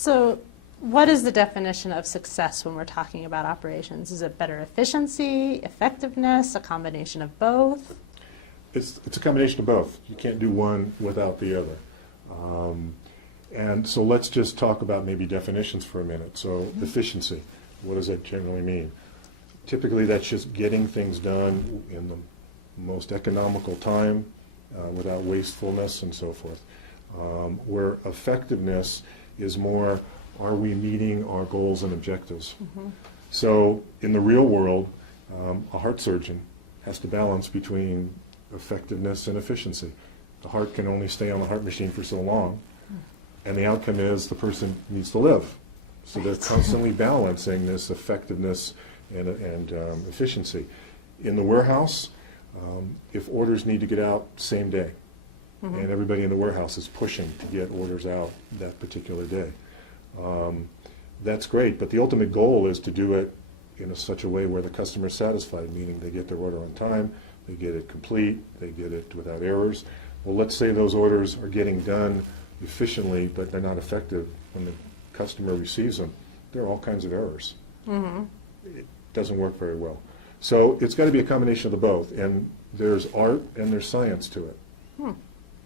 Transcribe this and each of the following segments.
So what is the definition of success when we're talking about operations? Is it better efficiency, effectiveness, a combination of both? It's a combination of both. You can't do one without the other. And so let's just talk about maybe definitions for a minute. So efficiency, what does that generally mean? Typically that's just getting things done in the most economical time without wastefulness and so forth. Where effectiveness is more, are we meeting our goals and objectives? So in the real world, a heart surgeon has to balance between effectiveness and efficiency. The heart can only stay on the heart machine for so long, and the outcome is the person needs to live. So they're constantly balancing this effectiveness and efficiency. In the warehouse, if orders need to get out same day, and everybody in the warehouse is pushing to get orders out that particular day, that's great, but the ultimate goal is to do it in such a way where the customer is satisfied, meaning they get their order on time, they get it complete, they get it without errors. Well, let's say those orders are getting done efficiently, but they're not effective when the customer receives them. There are all kinds of errors. It doesn't work very well. So it's got to be a combination of the both, and there's art and there's science to it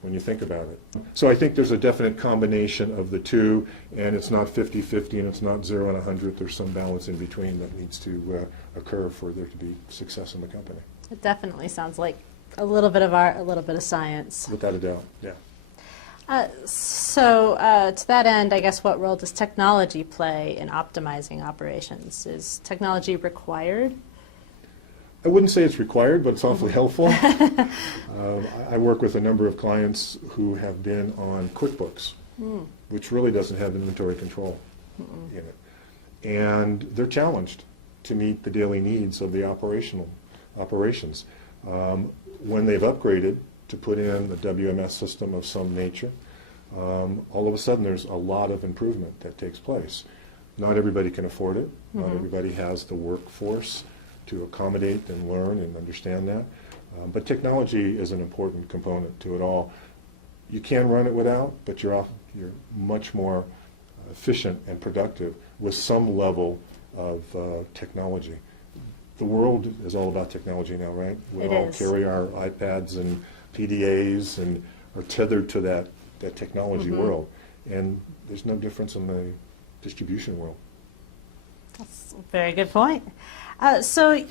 when you think about it. So I think there's a definite combination of the two, and it's not 50-50 and it's not 0 and 100. There's some balance in between that needs to occur for there to be success in the company. It definitely sounds like a little bit of art, a little bit of science. Without a doubt, yeah. So to that end, I guess, what role does technology play in optimizing operations? Is technology required? I wouldn't say it's required, but it's awfully helpful. I work with a number of clients who have been on QuickBooks, which really doesn't have inventory control in it. And they're challenged to meet the daily needs of the operations. When they've upgraded to put in a WMS system of some nature, all of a sudden there's a lot of improvement that takes place. Not everybody can afford it. Not everybody has the workforce to accommodate and learn and understand that. But technology is an important component to it all. You can run it without, but you're much more efficient and productive with some level of technology. The world is all about technology now, right? We all carry our iPads and PDAs and are tethered to that technology world. And there's no difference in the distribution world. That's a very good point. So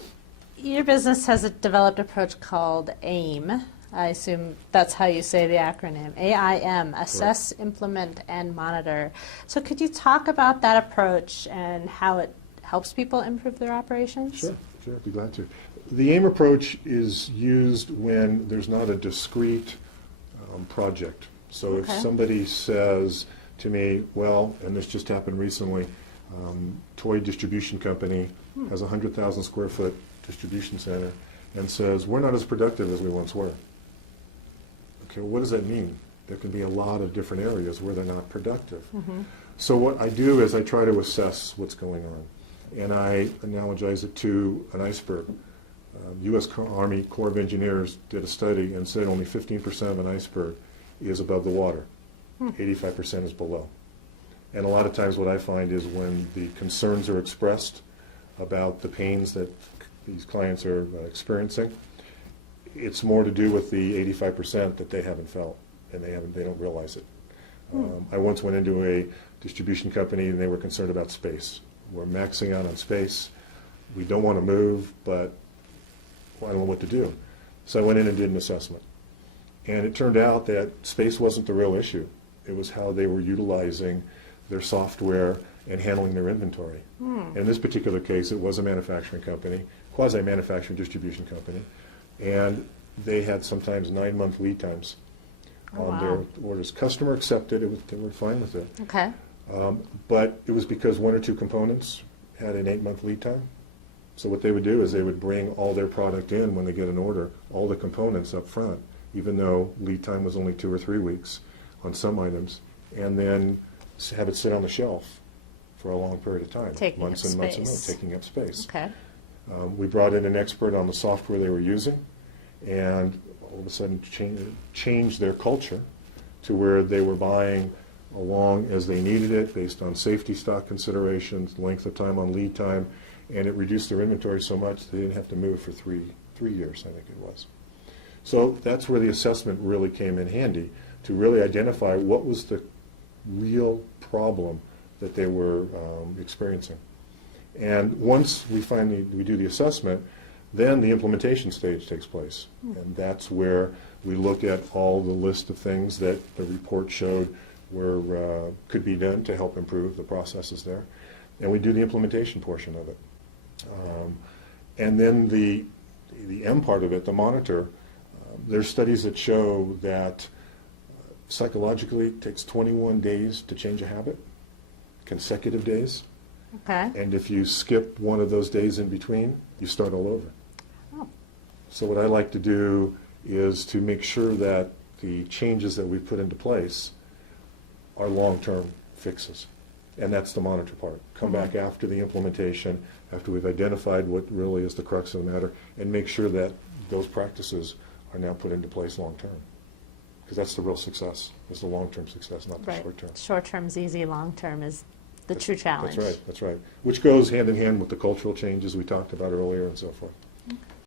your business has a developed approach called AIM. I assume that's how you say the acronym. AIM, Assess, Implement, and Monitor. So could you talk about that approach and how it helps people improve their operations? Sure, I'd be glad to. The AIM approach is used when there's not a discrete project. So if somebody says to me, well, and this just happened recently, toy distribution company has a 100,000 square foot distribution center and says, we're not as productive as we once were. Okay, well, what does that mean? There can be a lot of different areas where they're not productive. So what I do is I try to assess what's going on. And I analogize it to an iceberg. U.S. Army Corps of Engineers did a study and said only 15% of an iceberg is above the water. 85% is below. And a lot of times what I find is when the concerns are expressed about the pains that these clients are experiencing, it's more to do with the 85% that they haven't felt, and they don't realize it. I once went into a distribution company and they were concerned about space. We're maxing out on space. We don't want to move, but I don't know what to do. So I went in and did an assessment. And it turned out that space wasn't the real issue. It was how they were utilizing their software and handling their inventory. In this particular case, it was a manufacturing company, quasi-manufacturing distribution company, and they had sometimes 9-month lead times on their orders. Customer accepted it, they were fine with it. Okay. But it was because one or two components had an 8-month lead time. So what they would do is they would bring all their product in when they get an order, all the components up front, even though lead time was only 2 or 3 weeks on some items, and then have it sit on the shelf for a long period of time, months and months, taking up space. Okay. We brought in an expert on the software they were using, and all of a sudden changed their culture to where they were buying along as they needed it based on safety stock considerations, length of time on lead time, and it reduced their inventory so much they didn't have to move for three years, I think it was. So that's where the assessment really came in handy, to really identify what was the real problem that they were experiencing. And once we do the assessment, then the implementation stage takes place. And that's where we look at all the list of things that the report showed could be done to help improve the processes there. And we do the implementation portion of it. And then the M part of it, the monitor, there's studies that show that psychologically it takes 21 days to change a habit, consecutive days. Okay. And if you skip one of those days in between, you start all over. Oh. So what I like to do is to make sure that the changes that we put into place are long-term fixes. And that's the monitor part. Come back after the implementation, after we've identified what really is the crux of the matter, and make sure that those practices are now put into place long-term. Because that's the real success, is the long-term success, not the Right. short-term. Short-term's easy, long-term is the true challenge. That's right, that's right. Which goes hand in hand with the cultural changes we talked about earlier and so forth.